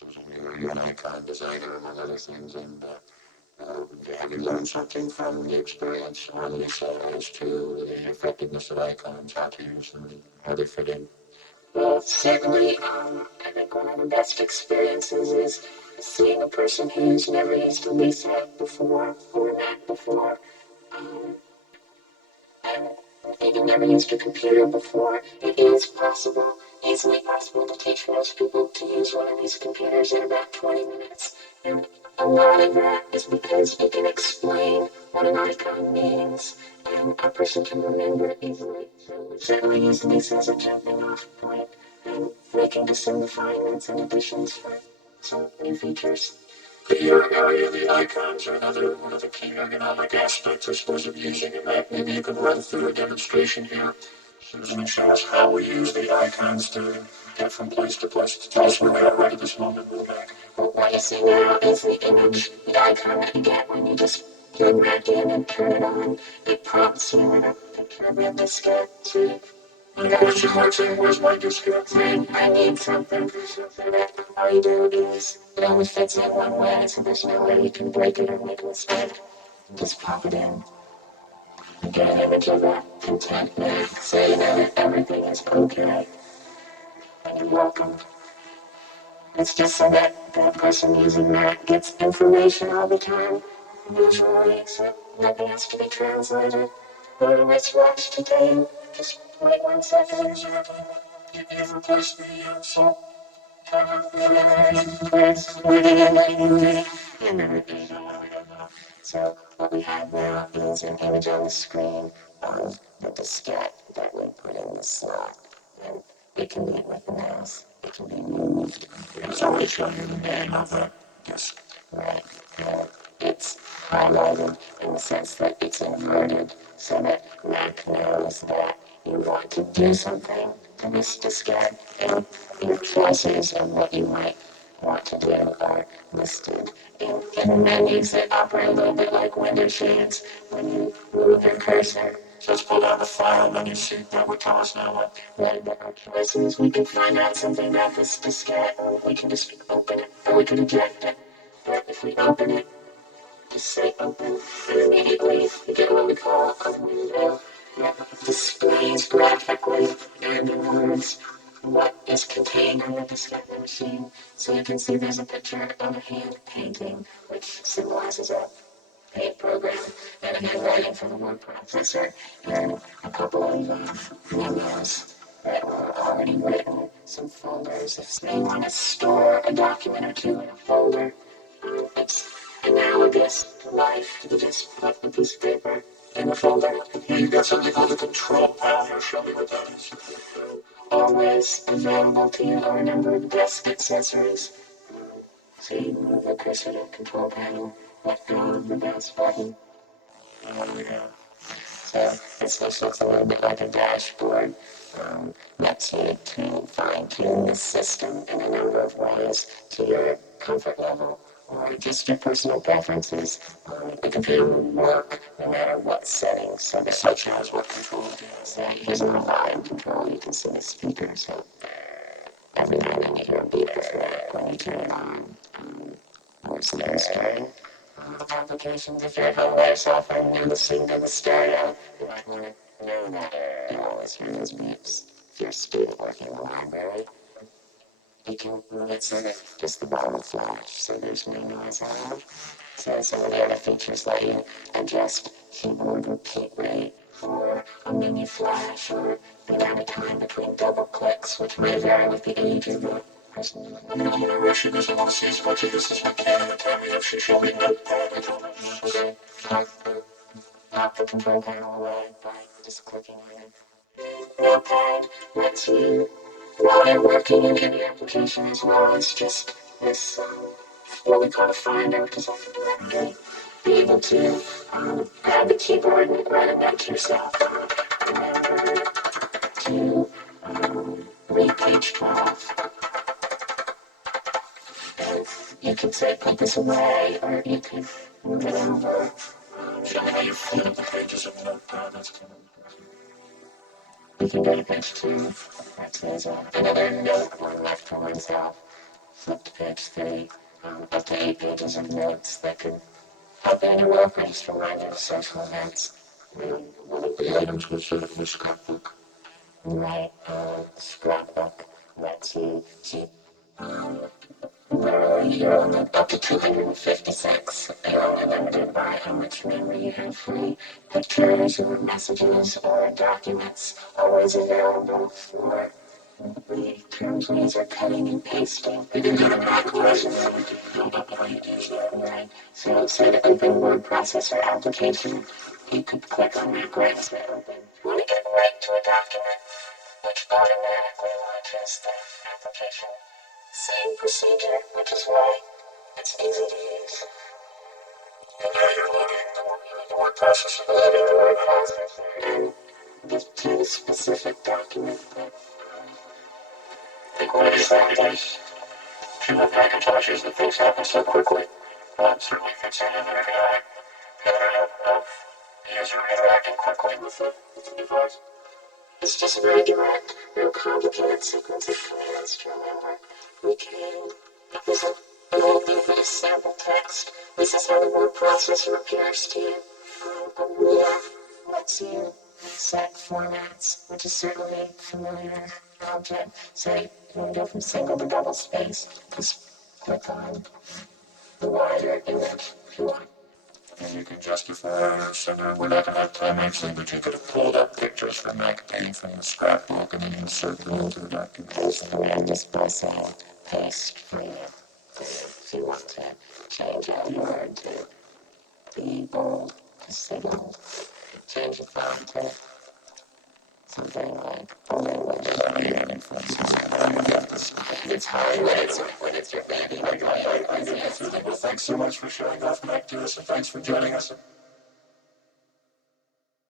So you're an icon designer, among other things, and have you learned something from the experience on this as to the effectiveness of icons, how to use them, how they fit in? Well, certainly, I think one of the best experiences is seeing a person who's never used a Lisa before or a Mac before, um, and maybe never used a computer before. It is possible, easily possible to teach most people to use one of these computers in about 20 minutes. And a lot of that is because it can explain what an icon means, and a person can remember it easily. So we certainly use Lisa as a jumping off point, and making just some refinements and additions for some new features. The area of the icons are another one of the key ergonomic aspects, I suppose, of using a Mac. Maybe you could run through a demonstration here, Susan, and show us how we use the icons to get from place to place. Tell us where we are right at this moment with the Mac. Well, what you see now is the image, the icon that you get when you just plug Mac in and turn it on. It prompts you with a picture of your diskette. So and question mark saying, where's my diskette? Saying, I need something. So that all you do is, it only fits in one way, so there's no way you can break it or make a mistake. Just pop it in. You get an image of that content Mac, so you know that everything is okay. And you're welcome. It's just so that the person using Mac gets information all the time, usually, so nothing has to be translated. Go to wristwatch today. Just wait 1 second. You've replaced the salt. So what we have now is an image on the screen of the diskette that we put in the slot. And it can be with the mouse. It can be moved. It's always showing you the name of the disk. Right. It's highlighted in the sense that it's inverted so that Mac knows that you want to do something to this diskette, and your choices of what you might want to do are listed in the menus that operate a little bit like window shades when you move your cursor. Just pull down the file menu, see that would tell us now what. Right, there are choices. We can find out something about this diskette, or we can just open it, or we can eject it. But if we open it, just say open, and immediately you get what we call a window that displays graphically and in words what is contained on the diskette machine. So you can see there's a picture of a hand painting, which symbolizes a paint program, and a handwriting from the word processor, and a couple of memos that were already written, some folders if they want to store a document or two in a folder. It's analogous to life. You just put a piece of paper in a folder. You got something called a control panel here. Show me what that is. Always available to you are a number of desk accessories. So you move the cursor to the control panel, let go of the mouse button. So this looks a little bit like a dashboard. Lets you to fine-tune the system in a number of ways to your comfort level or just your personal preferences. The computer will work no matter what settings. So the Such as what control? so here's a volume control. You can see the speaker. So every now and then you hear a beep when you turn it on. Or stereo. Applications, if you're hardware software and you're listening to the stereo, you might want to know that you always hear those beeps. If you're a student working in the library, you can move it so that just the bottom will flash, so there's no noise at all. So some of the other features let you adjust keyboard repeat rate or a menu flash or the amount of time between double clicks, which may vary with the age of the person. I'm going to rush you because I want to see as much of this as we can in the time we have. She showed me notepad. I told her. Okay, knock the control panel away by just clicking on it. Notepad lets you, while you're working in any application, as well as just this, what we call a finder, which is like a directory, be able to grab the keyboard and write a note to yourself. Remember to read page 12. And you can say, put this away, or you can move it over. Show me how you flip up the pages of the notepad. That's cool. You can go to page 2. That says another note, one left for oneself. flip to page 3, up to 8 pages of notes that could help you in your work or just remind you of social events. One of the items was the scrapbook. Right, scrapbook lets you keep literally you're only up to 256. You're only limited by how much memory you have free. Pictures or messages or documents always available for the terms laser cutting and pasting. You can get a Mac version that we can build up how you use that. Right. So say to open a word processor application, you could click on that graph to open. Want to get right to a document, which automatically launches the application. Same procedure, which is why it's easy to use. And now you're loading the word processor. Loading the word processor and the two specific document that What is that dish? Two of Macintoshes that things happen so quickly. Certainly fits in every eye. The other of the user interacting quickly with the device. it's just very direct, no complicated sequence of commands to remember. We can represent a little bit of sample text. This is how the word processor appears to you. A ruler lets you set formats, which is certainly a familiar object. Say you want to go from single to double space, just click on the wider image if you want. And you can justify, so we're not going to have time actually, but you could have pulled up pictures from that page from the scrapbook and then insert them into the document. Paste them in just by saying paste for you. If you want to change out your word to be bold, to signal, change the font to something like a language. It's hard when it's your baby. Well, thanks so much for showing off Mac to us, and thanks for joining us.